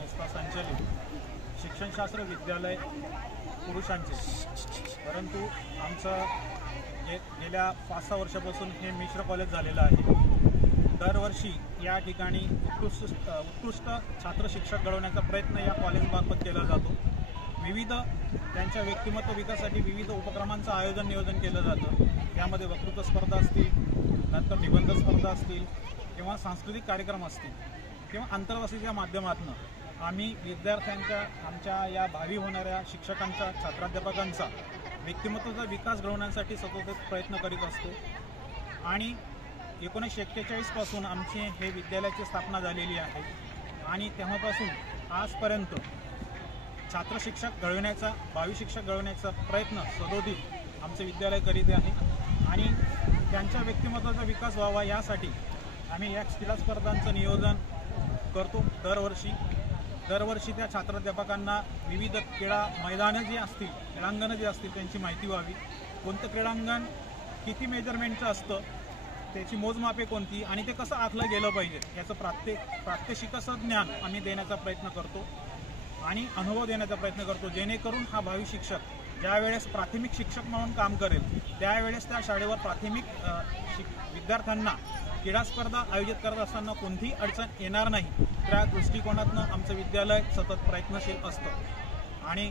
संस्था संचलित शिक्षणशास्त्र विद्यालय पुरुषांचे, परंतु आमचं गेल्या 5-6 वर्षापासून हे मिश्र कॉलेज झालेलं आहे। दरवर्षी या ठिकाणी उत्कृष्ट छात्र शिक्षक घडवण्याचा प्रयत्न या कॉलेजमार्फत केला जातो। विविध त्यांच्या व्यक्तिमत्व विकासासाठी विविध उपक्रमांचं आयोजन नियोजन केलं जातं। यामध्ये वक्तृत्व स्पर्धा असतील, नंतर निबंध स्पर्धा असतील किंवा सांस्कृतिक कार्यक्रम असतील किंवा आंतरवासीच्या माध्यमातून आम्ही विद्यार्थ्यांच्या, आमच्या या भावी होणाऱ्या शिक्षकांचा, छात्राध्यापकांचा व्यक्तिमत्वाचा विकास घडवण्यासाठी सतत प्रयत्न करीत असतो। आणि 1941 पासून आमची हे विद्यालयाची स्थापना झालेली आहे आणि तेव्हापासून आजपर्यंत छात्र शिक्षक घडवण्याचा, भावी शिक्षक घडवण्याचा प्रयत्न सदोदित आमचे विद्यालय करीत आहे। आणि त्यांच्या व्यक्तिमत्वाचा विकास व्हावा यासाठी आम्ही या क्रीडा स्पर्धांचं नियोजन करतो। दरवर्षी त्या छात्राध्यापकांना विविध क्रीडा मैदानं जी असतील, क्रीडांगणं जी असतील त्यांची माहिती व्हावी, कोणतं क्रीडांगण किती मेजरमेंटचं असतं, त्याची मोजमापे कोणती आणि ते कसं आखलं गेलं पाहिजे याचं प्रात्यक्षिकाचं ज्ञान आम्ही देण्याचा प्रयत्न करतो आणि अनुभव देण्याचा प्रयत्न करतो, जेणेकरून हा भावी शिक्षक ज्यावेळेस प्राथमिक शिक्षक म्हणून काम करेल त्यावेळेस त्या शाळेवर प्राथमिक विद्यार्थ्यांना क्रीडा स्पर्धा आयोजित करत असताना कोणतीही अडचण येणार नाही, त्या दृष्टिकोनातून आमचं विद्यालय सतत प्रयत्नशील असतं। आणि